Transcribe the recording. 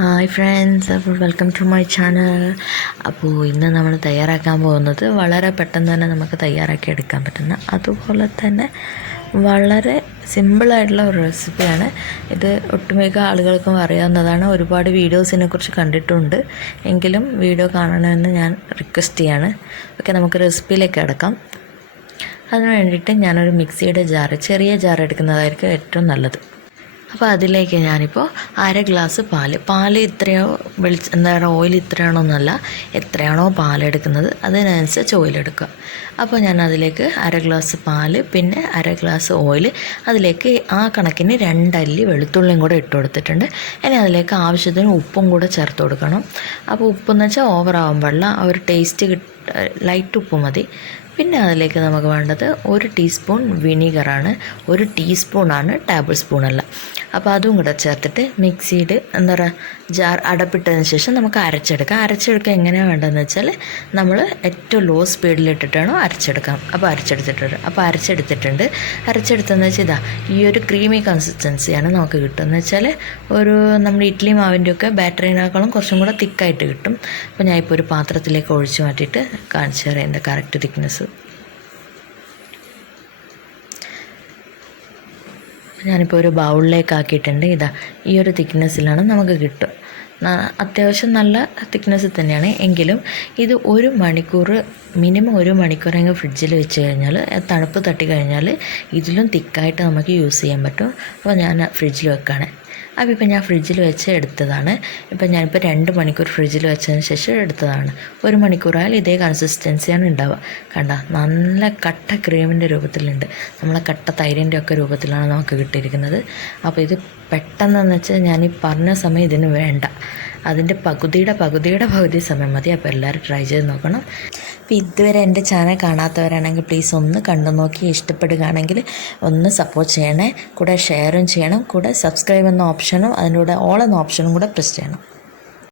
Hi friends, അപ്പോൾ welcome to my channel. അപ്പോൾ ഇന്ന് നമ്മൾ തയ്യാറാക്കാൻ പോകുന്നത് വളരെ പെട്ടെന്ന് തന്നെ നമുക്ക് തയ്യാറാക്കി എടുക്കാൻ പറ്റുന്ന, അതുപോലെ തന്നെ വളരെ സിമ്പിളായിട്ടുള്ള ഒരു റെസിപ്പിയാണ്. ഇത് ഒട്ടുമിക്ക ആളുകൾക്കും അറിയാവുന്നതാണ്. ഒരുപാട് വീഡിയോസിനെ കുറിച്ച് കണ്ടിട്ടുണ്ട്, എങ്കിലും വീഡിയോ കാണണമെന്ന് ഞാൻ റിക്വസ്റ്റ് ചെയ്യാണ്. ഓക്കെ, നമുക്ക് റെസിപ്പിയിലേക്ക് കിടക്കാം. അതിന് വേണ്ടിയിട്ട് ഞാനൊരു മിക്സിയുടെ ചെറിയ ജാർ എടുക്കുന്നതായിരിക്കും ഏറ്റവും നല്ലത്. അപ്പോൾ അതിലേക്ക് ഞാനിപ്പോൾ 1/2 ഗ്ലാസ് പാൽ ഇത്രയോ ഓയിൽ ഇത്രയാണോ എന്നല്ല, എത്രയാണോ പാലെടുക്കുന്നത് അതിനനുസരിച്ച് ഓയിലെടുക്കുക. അപ്പോൾ ഞാൻ അതിലേക്ക് 1/2 ഗ്ലാസ് പാൽ, പിന്നെ 1/2 ഗ്ലാസ് ഓയിൽ, അതിലേക്ക് ആ കണക്കിന് 2 അല്ലി വെളുത്തുള്ളിയും കൂടെ ഇട്ട് കൊടുത്തിട്ടുണ്ട്. ഇനി അതിലേക്ക് ആവശ്യത്തിന് ഉപ്പും കൂടെ ചേർത്ത് കൊടുക്കണം. അപ്പോൾ ഉപ്പെന്ന് വെച്ചാൽ ഓവറാവാൻ പാടില്ല, ആ ഒരു ടേസ്റ്റ് ലൈറ്റ് ഉപ്പ് മതി. പിന്നെ അതിലേക്ക് നമുക്ക് വേണ്ടത് 1 ടീസ്പൂൺ വിനീഗറാണ്, 1 ടീസ്പൂണാണ്, ടേബിൾ സ്പൂണല്ല. അപ്പോൾ അതും കൂടെ ചേർത്തിട്ട് മിക്സിയിൽ ജാർ അടപ്പിട്ടതിന് ശേഷം നമുക്ക് അരച്ചെടുക്കാൻ എങ്ങനെയാണ് വേണ്ടതെന്ന് വെച്ചാൽ നമ്മൾ ഏറ്റവും ലോ സ്പീഡിലിട്ടിട്ടാണോ അരച്ചെടുക്കാം. അപ്പോൾ അരച്ചെടുത്തിട്ടുണ്ട്. അരച്ചെടുത്തതെന്ന് വെച്ചാൽ ഈ ഒരു ക്രീമി കൺസിസ്റ്റൻസിയാണ് നമുക്ക് കിട്ടുന്നത്. വെച്ചാൽ ഒരു നമ്മുടെ ഇഡ്ഡലി മാവിൻ്റെയൊക്കെ ബാറ്ററിനേക്കാളും കുറച്ചും കൂടെ തിക്കായിട്ട് കിട്ടും. അപ്പോൾ ഞാൻ ഇപ്പോൾ ഒരു പാത്രത്തിലേക്ക് ഒഴിച്ച് മാറ്റിയിട്ട് കാണിച്ചു തരാം എൻ്റെ കറക്റ്റ് തിക്നെസ്. ഞാനിപ്പോൾ ഒരു ബൗളിലേക്ക് ആക്കിയിട്ടുണ്ട്. ഈ ഒരു തിക്നെസ്സിലാണ് നമുക്ക് കിട്ടുക. അത്യാവശ്യം നല്ല തിക്നെസ്സിൽ തന്നെയാണ്. എങ്കിലും ഇത് 1 മണിക്കൂർ, മിനിമം 1 മണിക്കൂറെങ്കിൽ ഫ്രിഡ്ജിൽ വെച്ച് കഴിഞ്ഞാൽ, തണുപ്പ് തട്ടി കഴിഞ്ഞാൽ ഇതിലും തിക്കായിട്ട് നമുക്ക് യൂസ് ചെയ്യാൻ പറ്റും. അപ്പോൾ ഞാൻ ഫ്രിഡ്ജിൽ വെക്കുകയാണ്. അപ്പോൾ ഇപ്പോൾ ഞാൻ ഫ്രിഡ്ജിൽ വെച്ച് എടുത്തതാണ്. ഇപ്പോൾ ഞാനിപ്പോൾ 2 മണിക്കൂർ ഫ്രിഡ്ജിൽ വെച്ചതിന് ശേഷം എടുത്തതാണ്. 1 മണിക്കൂറായാലും ഇതേ കൺസിസ്റ്റൻസിയാണ് ഉണ്ടാവുക. കണ്ട, നല്ല കട്ട ക്രീമിൻ്റെ രൂപത്തിലുണ്ട്, നമ്മളെ കട്ട തൈരിൻ്റെ ഒക്കെ രൂപത്തിലാണ് നമുക്ക് കിട്ടിയിരിക്കുന്നത്. അപ്പോൾ ഇത് പെട്ടെന്നെന്ന് വെച്ചാൽ ഞാൻ ഈ പറഞ്ഞ സമയം ഇതിന് വേണ്ട, അതിൻ്റെ പകുതി സമയം മതി. അപ്പോൾ എല്ലാവരും ട്രൈ ചെയ്ത് നോക്കണം. അപ്പോൾ ഇതുവരെ എൻ്റെ ചാനൽ കാണാത്തവരാണെങ്കിൽ പ്ലീസ് ഒന്ന് കണ്ടു നോക്കി ഇഷ്ടപ്പെടുകയാണെങ്കിൽ ഒന്ന് സപ്പോർട്ട് ചെയ്യണേ. കൂടെ ഷെയറും ചെയ്യണം. കൂടെ സബ്സ്ക്രൈബ് എന്ന ഓപ്ഷനും അതിൻ്റെ കൂടെ ഓൾ എന്ന ഓപ്ഷനും കൂടെ പ്രസ് ചെയ്യണം.